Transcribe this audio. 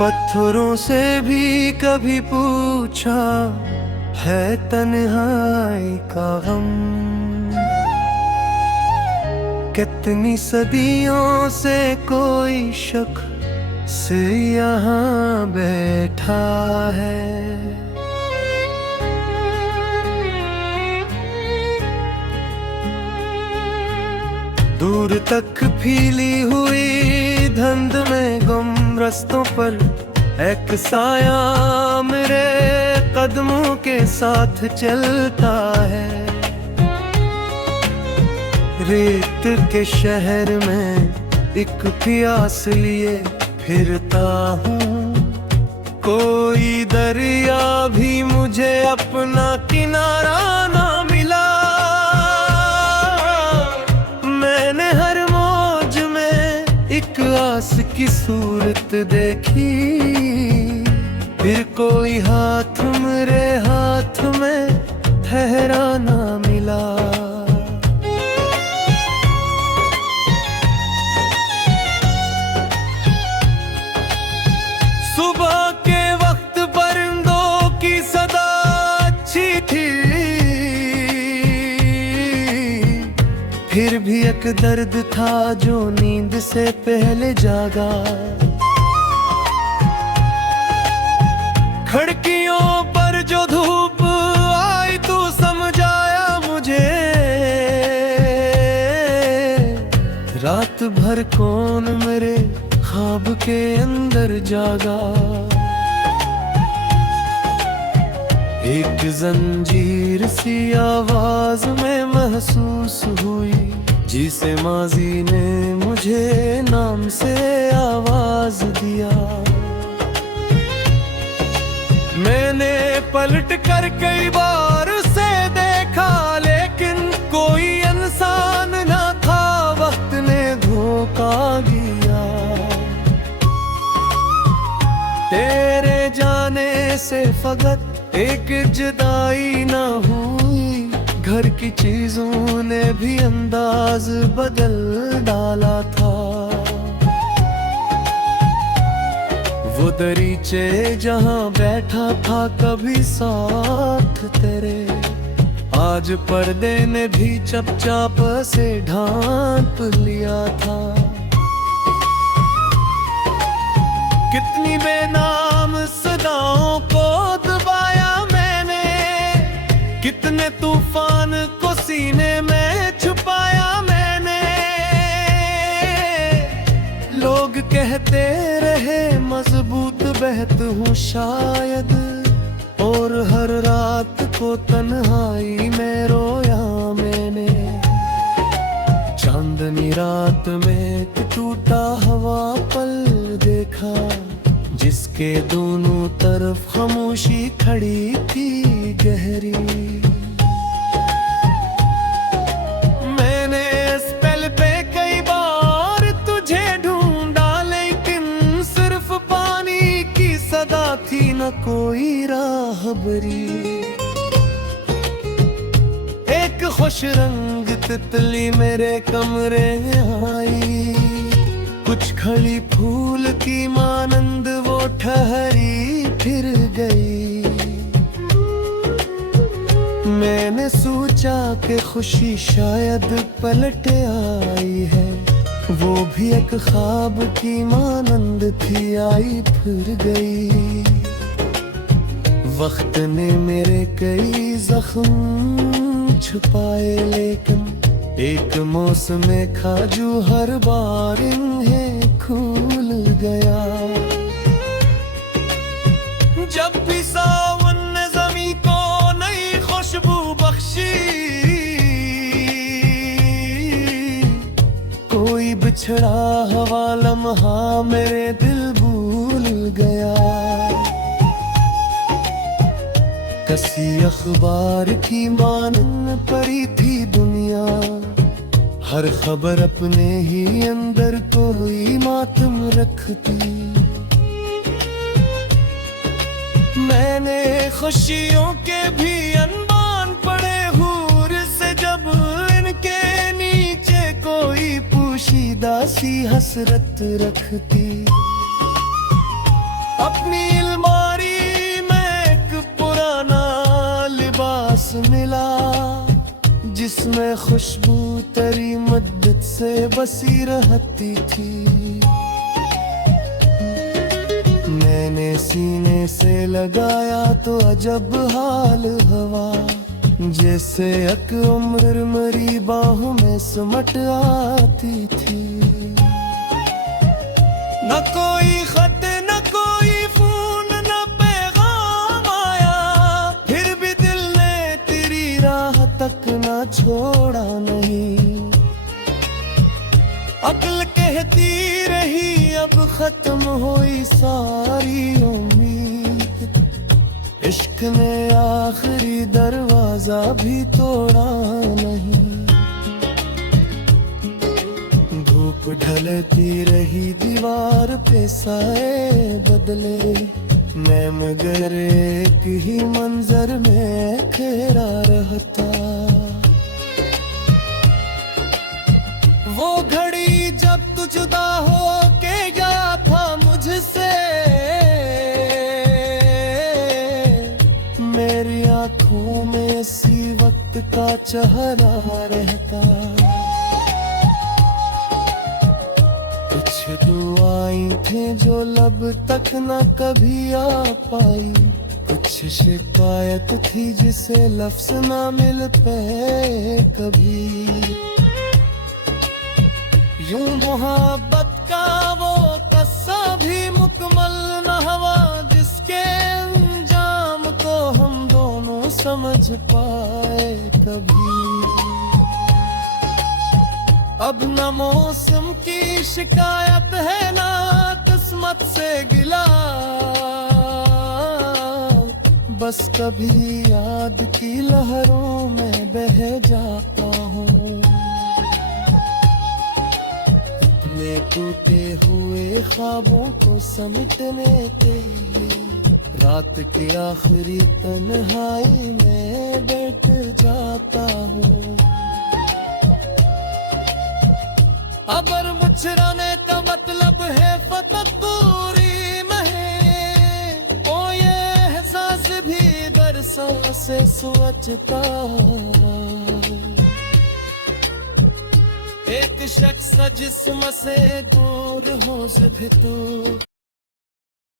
पत्थरों से भी कभी पूछा है तन्हाई का गम। कितनी सदियों से कोई शख्स यहाँ बैठा है। दूर तक फैली हुई धुंध में गुम रास्तों पर एक साया मेरे कदमों के साथ चलता है। रेत के शहर में एक प्यास लिए फिरता हूँ। कोई दरिया भी मुझे अपना किनारा ना मिला। मैंने हर मौज में एक आस की सूरत देखी, फिर कोई हाथ मेरे हाथ में ठहरा ना मिला। सुबह के वक्त परिंदों की सदा अच्छी थी, फिर भी एक दर्द था जो नींद से पहले जागा। खिड़कियों पर जो धूप आई तू समझाया मुझे, रात भर कौन मेरे ख्वाब के अंदर जागा। एक जंजीर सी आवाज में महसूस हुई, जिसे माजी ने मुझे नाम से आवाज दिया। मैंने पलट कर कई बार उसे देखा, लेकिन कोई इंसान न था। वक्त ने धोखा दिया। तेरे जाने से फकत एक जुदाई न हुई, घर की चीजों ने भी अंदाज बदल डाला था। वो दरीचे जहां बैठा था कभी साथ तेरे, आज पर्दे ने भी चुपचाप से ढांप लिया था। कितनी बेनाम सदाओं को दबाया मैंने, कितने तूफान को सीने में छुपाया मैंने। लोग कहते रहे मजबूत बहत हूँ शायद, और हर रात को तन्हाई में रोया मैंने। चांदनी रात में टूटा हवा पल देखा, जिसके दोनों तरफ खामोशी खड़ी थी गहरी। मैंने इस पल पे कई बार तुझे ढूंढा, लेकिन सिर्फ पानी की सदा थी, न कोई राहबरी। एक खुश रंग तितली मेरे कमरे में आई, कुछ खली फूल की मानंद वो ठहरी फिर गई। मैंने सोचा कि खुशी शायद पलट आई है, वो भी एक ख्वाब की मानंद थी आई फिर गई। वक्त ने मेरे कई जख्म छुपाए, लेकिन एक मौसम खाजू हर बार इन्हें खुल गया। जब भी सावन ने ज़मीं को नई खुशबू बख्शी, कोई बिछड़ा हवा लम्हा मेरे दिल भूल गया। कसी अखबार की मानन पड़ी थी दुनिया, हर खबर अपने ही अंदर कोई मातम रखती। मैंने खुशियों के भी अनमान पड़े हूर से, जब इनके नीचे कोई पोशीदा सी हसरत रखती। अपनी अलमारी में एक पुराना लिबास मिला, जिसमें खुशबू तेरी मुद्दत से बसी रहती थी। मैंने सीने से लगाया तो अजब हाल हवा, जैसे एक उम्र मरी बाहों में सिमट आती थी। न कोई खत न कोई फोन न पैगाम आया, फिर भी दिल ने तेरी राह तक न छोड़ा नहीं। अक्ल कहती रही अब खत्म हुई सारी उम्मीद, इश्क ने आखिरी दरवाजा भी तोड़ा नहीं। धूप ढलती रही दीवार पे साए बदले, मैं मगर एक ही मंजर में खेरा रहता। वो घड़ी जब तू जुदा हो के गया था मुझसे, मेरी आंखों में इसी वक्त का चेहरा रहता। कुछ दुआएं थी जो लब तक न कभी आ पाई, कुछ शिकायत थी जिसे लफ्ज न मिल पाए कभी। यूं मोहब्बत का वो कस्सा भी मुकम्मल न हुआ, जिसके अंजाम को हम दोनों समझ पाए कभी। अब न मौसम की शिकायत है ना किस्मत से गिला, बस कभी याद की लहरों में बह जाता हूँ। अपने टूटे हुए ख्वाबों को समेटने के लिए रात की आखिरी तन्हाई में बैठ जाता हूँ। अबर मुचराने का मतलब है फतूरी में, ओ ये एहसास भी दरसा से सोचता। एक शख्स जिस्म से दूर हो भी तू